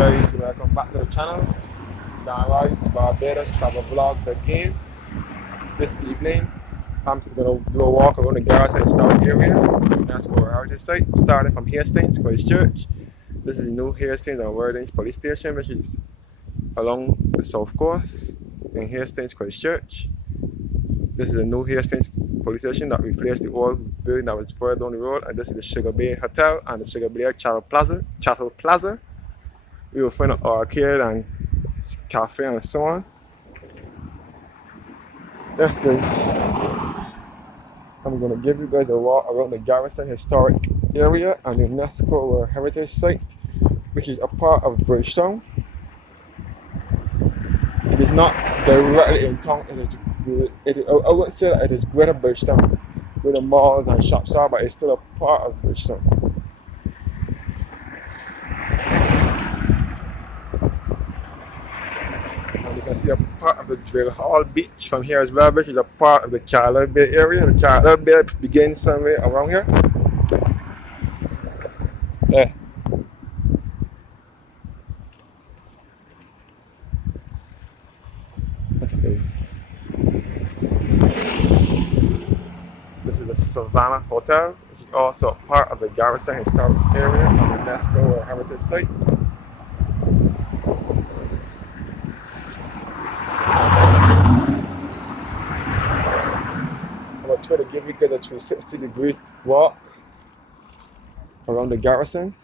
guys, welcome back to the channel. Downright Barbados travel vlogs again. This evening, I'm still going to do a walk around the Garrison historic area, UNESCO heritage site, starting from Hastings, Church. This is the new Hastings and Worthings police station, which is along the south coast in Hastings, Church. This is the new Hastings police station that replaced the old building that was further down the road, and this is the Sugar Bay Hotel and the Sugar Bay Chattel Plaza. We will find an arcade and cafe and so on. Yes guys, I'm going to give you guys a walk around the Garrison historic area and the UNESCO World Heritage Site, which is a part of Bridgetown. It is not directly in town, I wouldn't say that it is Greater Bridgetown, where the malls and shops are, but it's still a part of Bridgetown. You can see a part of the Drill Hall Beach from here as well, which is a part of the Charlotte Bay area. The Charlotte Bay begins somewhere around here. Yeah. That's nice. This is the Savannah Hotel, which is also a part of the Garrison historic area on the UNESCO World Heritage Site. Try to give you guys a 360-degree walk around the Garrison.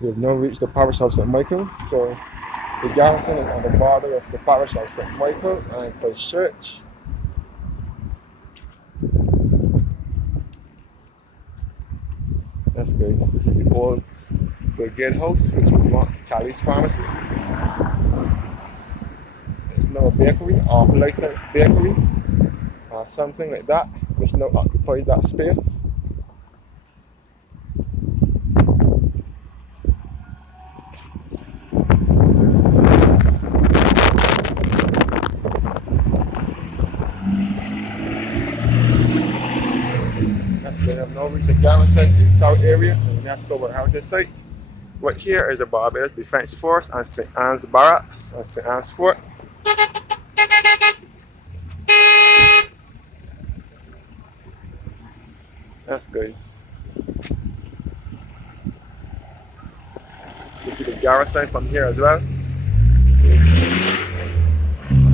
We have now reached the parish of St. Michael, so the Garrison is on the border of the parish of St. Michael and Christ Church. Yes guys, this is the old Brigade House, which was once Callie's Pharmacy. It's now a bakery, off-licensed bakery, or something like that, which now occupies that space. They have now reached the Garrison historic area and the UNESCO World Heritage Site. Right here is the Barbados Defence Force and St. Anne's Barracks and St. Anne's Fort. Yes guys. You see the Garrison from here as well.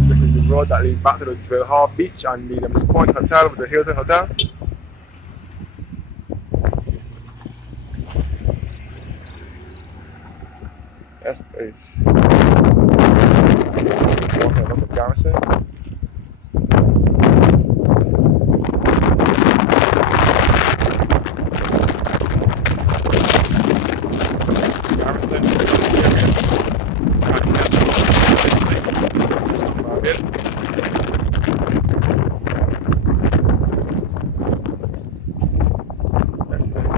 This is the road that leads back to the Drill Hall Beach and Medium's Point Hotel with the Hilton Hotel. Yes guys. Walking around the Garrison. Garrison is the area and that's Barbados.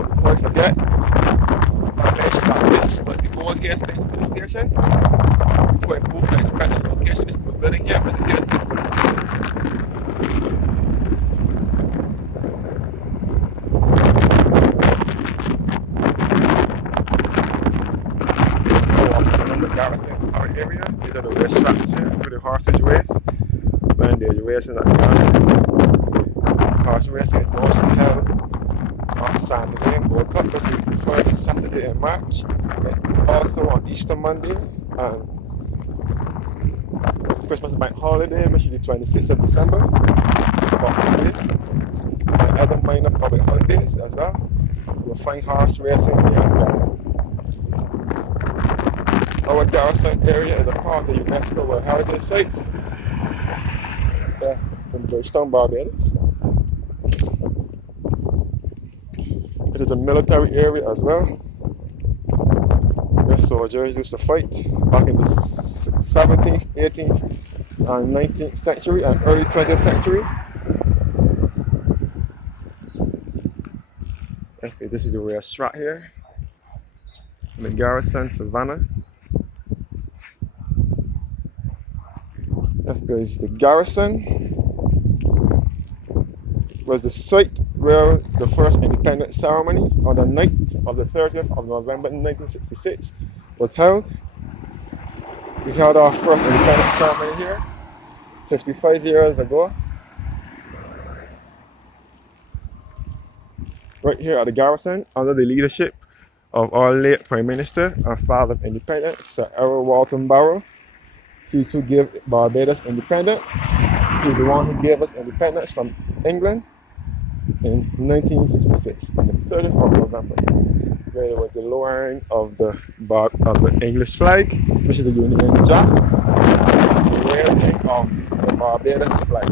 Before I forget, I mentioned that this was the old Hastings police station. Before it moved to its present location, this building here was the Hastings police station. Along the Garrison historic area, these are the racetracks here where the horses race. When there's racing at the Garrison, horse racing is mostly held on Saturday and Gold Cup, which is the first Saturday in March, and also on Easter Monday and Christmas Bank Holiday, which is the 26th of December, Boxing Day, and other minor public holidays as well. You'll find horse racing here in Garrison. Our Garrison area is a part of the UNESCO World Heritage Site in Bridgetown, Barbados. It is a military area as well, where soldiers used to fight back in the 17th, 18th, and 19th century and early 20th century. Okay, this is the restaurant here. The Garrison, Savannah. That is the Garrison. Was the site where the first independence ceremony on the night of the 30th of November 1966 was held. We held our first independence ceremony here 55 years ago. Right here at the Garrison, under the leadership of our late Prime Minister and Father of Independence, Sir Errol Walton Barrow. He's who gave Barbados independence. He's the one who gave us independence from England in 1966 on the 30th of November, where there was the lowering of the English flag, which is the Union Jack, the raising of the Barbados flag.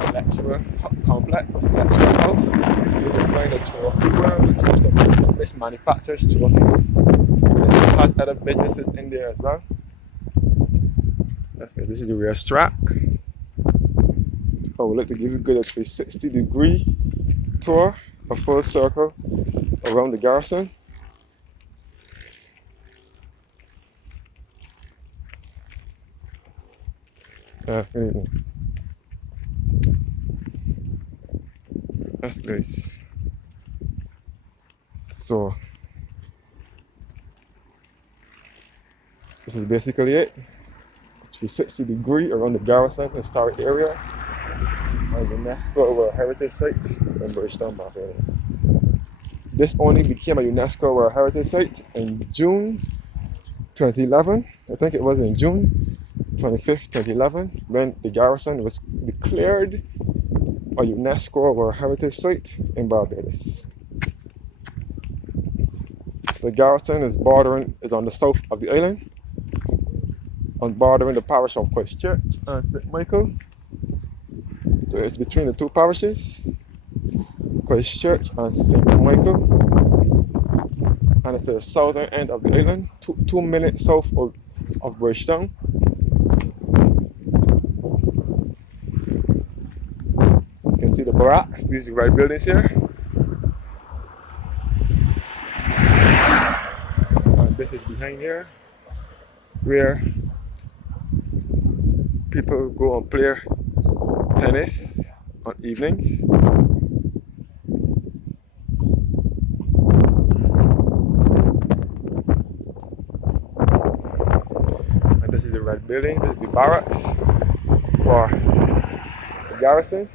The lecturer complex, the lecturer house, you can find a trophy which manufactures trophies. It has other businesses in there as well. Okay, this is the rear track. I would like to give you a good 360-degree tour, a full circle around the Garrison. That's nice. So, this is basically it. 360-degree around the Garrison historic area. And UNESCO World Heritage Site in Bridgetown, Barbados. This only became a UNESCO World Heritage Site in June 2011. I think it was in June 25th, 2011, when the Garrison was declared a UNESCO World Heritage Site in Barbados. The Garrison is on the south of the island, bordering the parish of Christchurch and St. Michael. So it's between the two parishes, Christchurch and St. Michael, and it's to the southern end of the island, 2 minutes south of Bridgetown. You can see the barracks, these red buildings here. And this is behind here, where people go and play tennis on evenings. And this is the red building, this is the barracks for the Garrison.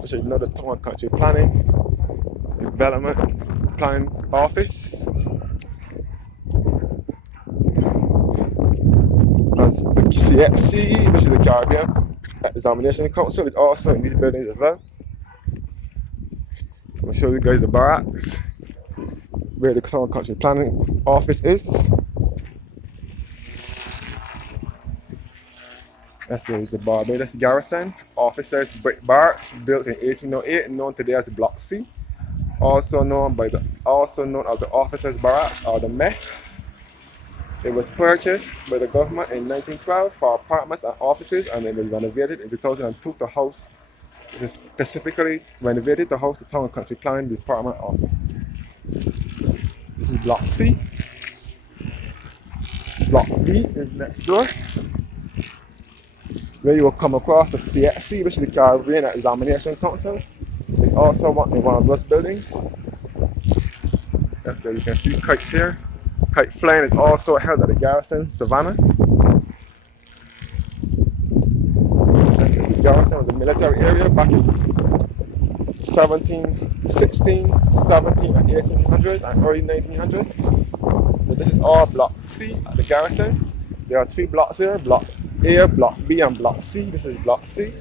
Which is another town and country planning, development planning office. And the CXC, which is the Caribbean Examination Council, is also in these buildings as well. I'm going to show you guys the barracks, where the town and country planning office is. That's the Barbados Garrison Officers Brick Barracks, built in 1808, known today as Block C, also known as the Officers Barracks or the Mess. It was purchased by the government in 1912 for apartments and offices, and it was renovated in 2002 to house. It is specifically renovated to house the Town and Country Planning Department office. This is Block C. Block B is next door, where you will come across the CXC, which is the Caribbean Examination Council. They also want in one of those buildings. That's there. You can see kites here. Kite flying is also held at the Garrison, Savannah. The Garrison was a military area back in 17, and 1800s and early 1900s. So this is all Block C at the Garrison. There are 3 blocks here, Block A, Block B, and Block C. This is Block C.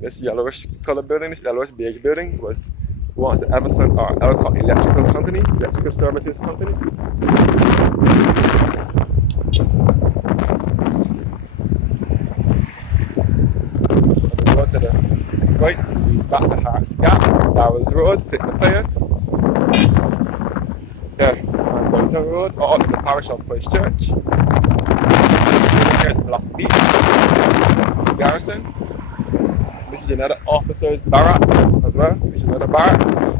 This yellowish color building, this yellowish beige building, was once the Everson or Elcott Electrical Company, Electrical Services Company. The road to the right leads back to Hart's Gap, Dowers Road, St. Matthias. Yeah, on Bridgetown Road, all in the parish of Christchurch. Here's Block B, Garrison. This is another officer's barracks as well. This is another barracks.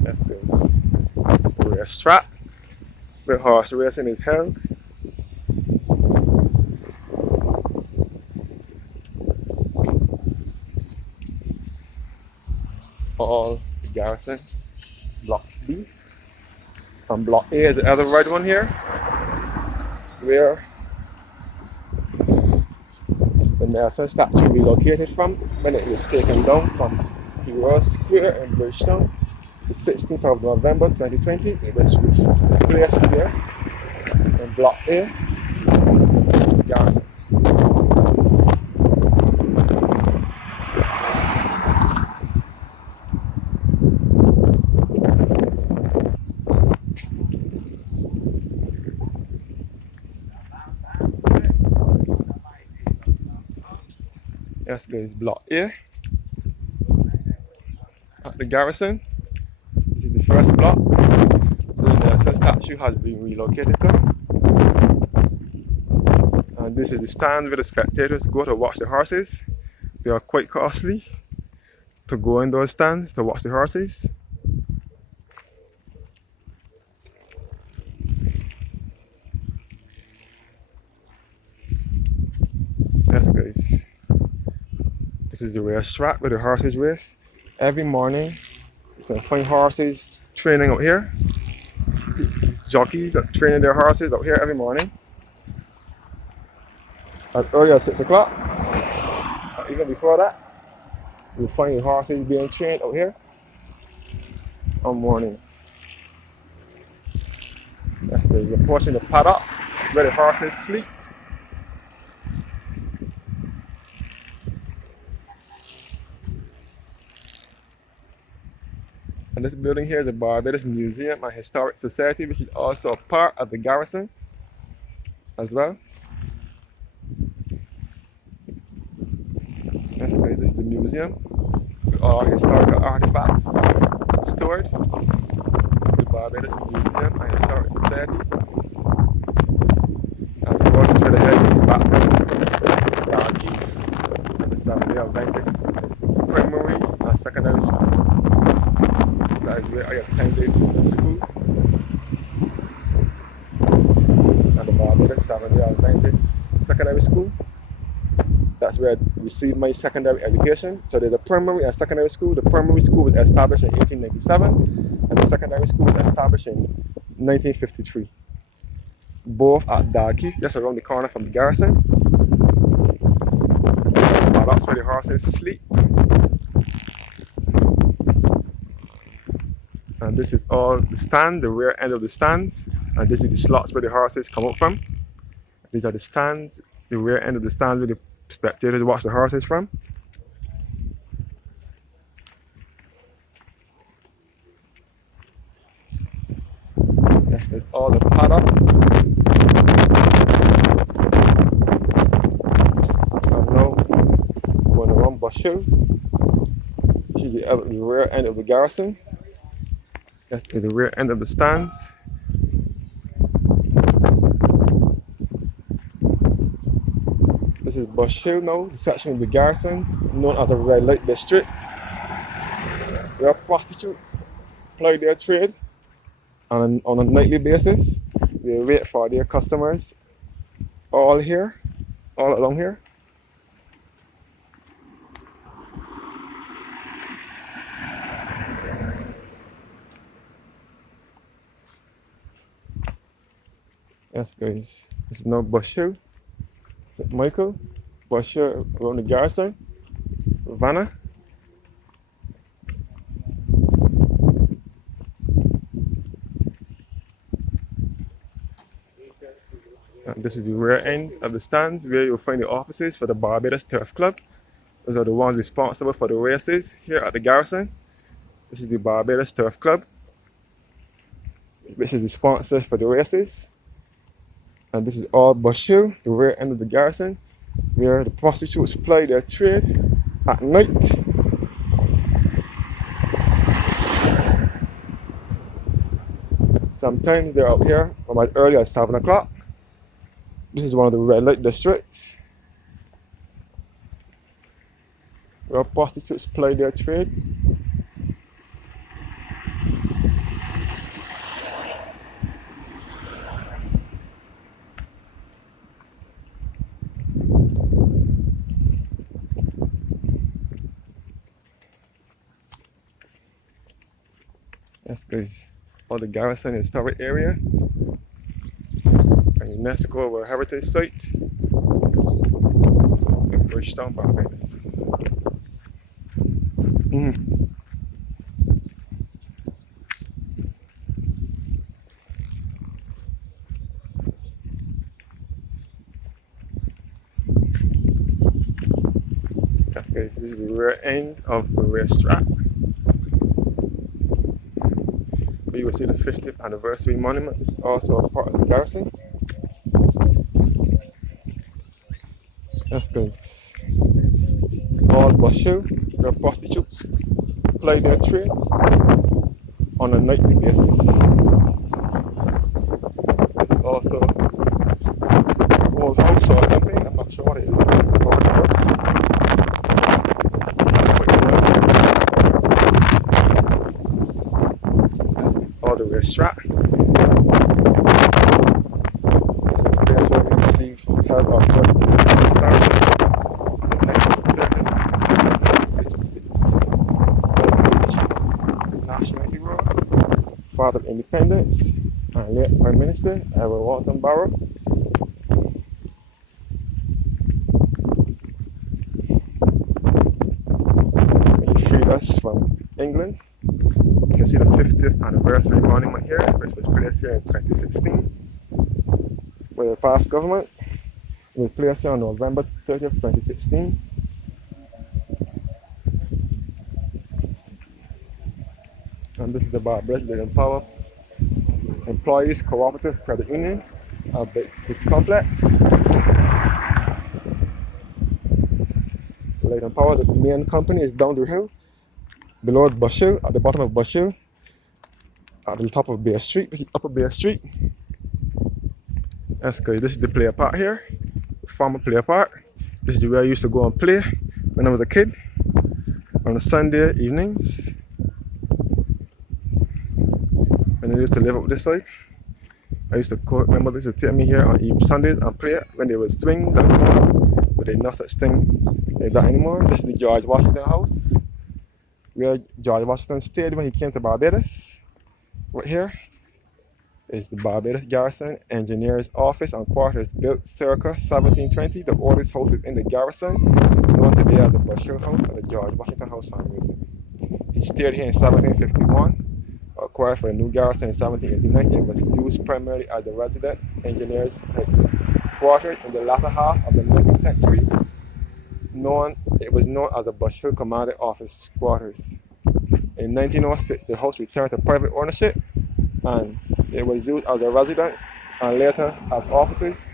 That's this racetrack where horse racing is held. All Garrison, Block B. And Block A is the other red one here, where the Nelson statue relocated from when it was taken down from Hero Square in Bridgetown. The 16th of November 2020, it was placed here in Block A, Garrison. Yes, guys, Block A at the Garrison. This is the first block. The Nelson statue has been relocated to. And this is the stand where the spectators go to watch the horses. They are quite costly to go in those stands to watch the horses. Yes, guys. This is the racetrack where the horses race. Every morning, you can find horses training out here. Jockeys are training their horses out here every morning. As early as 6 o'clock, or even before that, you'll find the horses being trained out here on mornings. That's the portion of the paddocks where the horses sleep. And this building here is the Barbados Museum and Historic Society, which is also a part of the Garrison as well. That's great. This is the museum with all historical artifacts stored. This is the Barbados Museum and Historic Society. And of course, straight ahead is back to the archive and the Seventh-day Adventist Primary and Secondary School. That is where I attended school. And the Barbados Seventh-day Adventist Secondary School. That's where I received my secondary education. So there's a primary and secondary school. The primary school was established in 1897 and the secondary school was established in 1953. Both at Darkey, just around the corner from the Garrison. That's where the horses sleep. And this is all the stand, the rear end of the stands. And this is the slots where the horses come out from. These are the stands, the rear end of the stands where the spectators watch the horses from. This is all the paddocks. And now we're going around Bushhill, which is the rear end of the Garrison. That's the rear end of the stands. This is Bushhill now, the section of the Garrison, known as the Red Light District. Where prostitutes ply their trade on a nightly basis. They wait for their customers all along here. Yes, guys, this is now Bushhill. St. Michael, Bushhill around the Garrison, Savannah. And this is the rear end of the stands where you'll find the offices for the Barbados Turf Club. Those are the ones responsible for the races here at the Garrison. This is the Barbados Turf Club, which is the sponsor for the races. And this is all Bush Hill, the rear end of the garrison, where the prostitutes ply their trade at night. Sometimes they're out here from as early as 7 o'clock. This is one of the red light districts where prostitutes ply their trade. Yes, guys, all the Garrison historic area and UNESCO World Heritage Site in Bridgetown, Barbados. Yes, guys, this is the rear end of the rear strap. You will see the 50th anniversary monument. This is also a part of the garrison. That's guys. All Bush Hill, where prostitutes ply their trade on a nightly basis. This is also an old house or something. I'm not sure what it is. All the way strap. This is the place where we received help of God in 1966. National hero, father of independence, and late Prime Minister Edward Walton Barrow. He freed us from England. You can see the 50th anniversary monument here, which was placed here in 2016 by the past government. It was placed here on November 30th, 2016. And this is the Barbados Power Employees Cooperative Credit Union of this complex. Light and Power, the main company, is down the hill. Below Bush Hill, at the bottom of Bush Hill, at the top of Bear Street, which is Upper Bear Street. That's good. This is the player park here, the former player park. This is where I used to go and play when I was a kid on the Sunday evenings. When I used to live up this side, I used to remember they used to take me here on each Sundays and play when there was swings and so on, but there's no such thing like that anymore. This is the George Washington House, where George Washington stayed when he came to Barbados. Right here is the Barbados Garrison Engineer's Office and Quarters, built circa 1720, the oldest house within the garrison, known today as the Bush Hill House and the George Washington House and Museum. He stayed here in 1751, acquired for the new garrison in 1789. It was used primarily as the resident engineer's quarters in the latter half of the 19th century. It was known as the Bush Hill Commander Office Quarters. In 1906, the house returned to private ownership, and it was used as a residence and later as offices.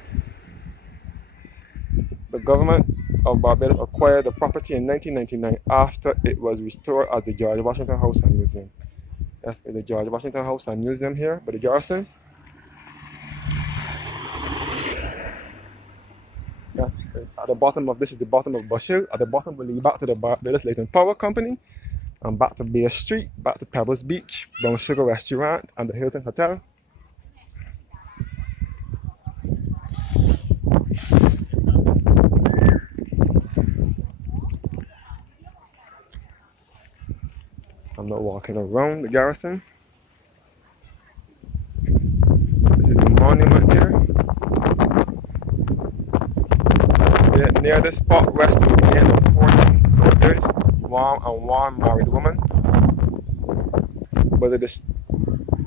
The government of Barbados acquired the property in 1999 after it was restored as the George Washington House and Museum. That's the George Washington House and Museum here by the garrison. Yes, at the bottom of this is the bottom of Bush Hill. At the bottom will lead back to the Barbados Light and Power Company, and back to Bear Street, back to Pebbles Beach, Brown Sugar Restaurant, and the Hilton Hotel. I'm not walking around the garrison. This is the monument here. Near this spot rests the remains of 14 soldiers, one married woman. Whether this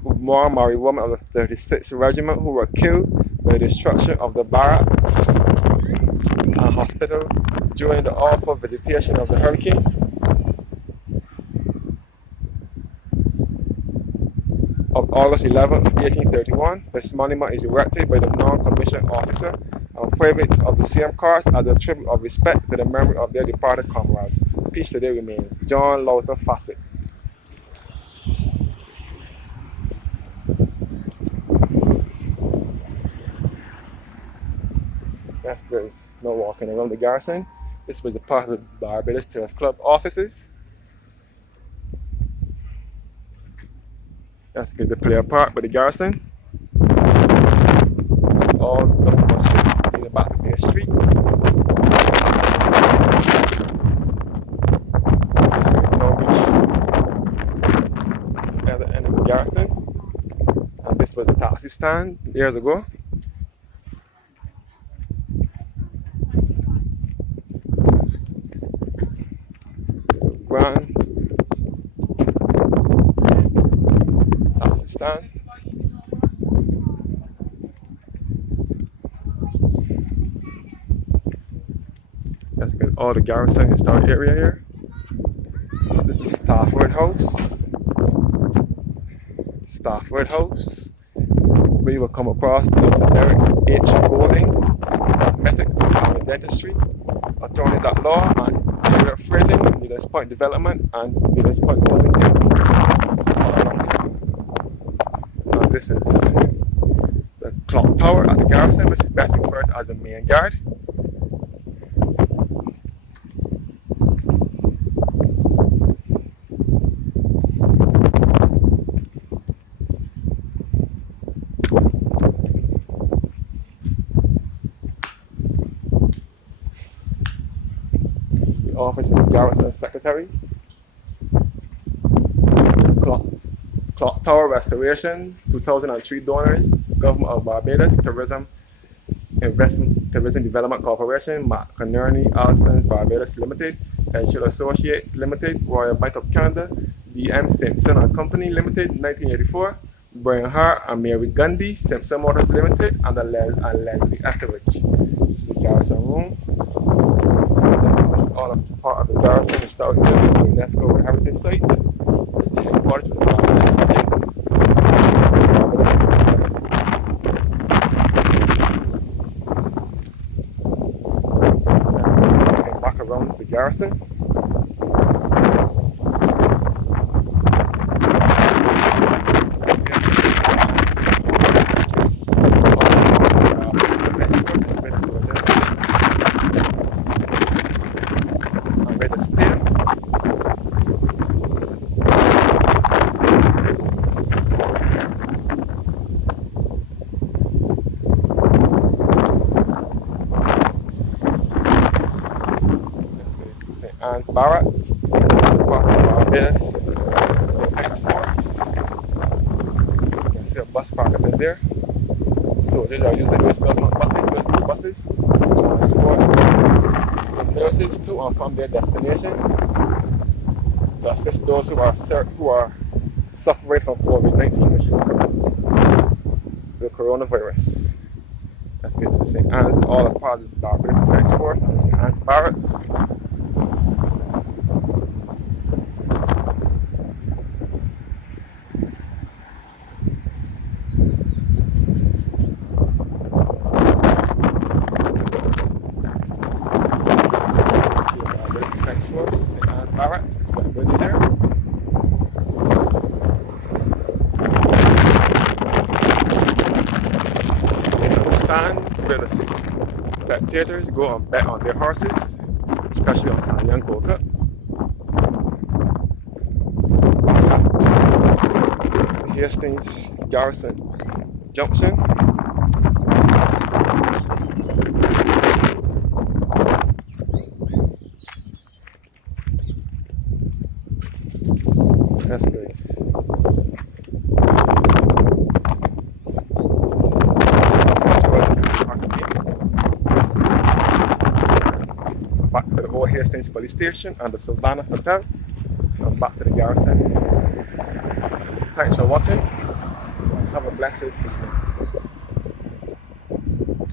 one married woman of the 36th Regiment who were killed by the destruction of the barracks and hospital during the awful visitation of the hurricane. of August 11, 1831. This monument is erected by the non-commissioned officer and privates of the same cars as a tribute of respect to the memory of their departed comrades. Peace to their remains. John Lowther Fassett. That's good. No walking around the Garrison. This was the part of the Barbados Turf Club offices. That's good. The player park by the Garrison. All double bus street in the back of their street. This is Norwich at the end of the Garrison. And this was the taxi stand years ago. Grand taxi stand. That's good. All the Garrison historic area here. This is the Stafford House. Stafford House. Where you will come across Dr. Derek H. Golding, cosmetic and family dentistry, attorneys at law, and area freighting, Leaders Point Development, and Leaders Point Holdings Inc. And this is the clock tower at the Garrison, which is best referred to as the main guard. The office of the Garrison Secretary. Clock Tower Restoration, 2003 donors, Government of Barbados, Tourism Development Corporation, McInerney Alston's Barbados Limited, Edgehill Associates Limited, Royal Bank of Canada, D.M. Simpson and Company Limited, 1984, Brian Hart and Mary Gundy, Simpson Motors Limited, and Leslie Etheridge. The Garrison Room. All a part of the Garrison Historic Building, the UNESCO Heritage Site. It's the headquarters of the Barbados region. Back around the Garrison. And barracks, Barbados Defense Force. You can see a bus park up in there. Soldiers are using those government buses to transport the nurses to and from their destinations to assist those who are suffering from COVID-19, which is the coronavirus. That's good to say. And it's all a part of the Barbados Defense Force and St. Anne's Barracks. St. Anne's Barracks, this is where the building is here. Stands where the spectators go and bet on their horses, especially on San Young Gold Cup. Hastings Garrison Junction. That's good. Back to the Old Hastings Police Station and the Savannah Hotel. And back to the Garrison. Thanks for watching. Have a blessed evening.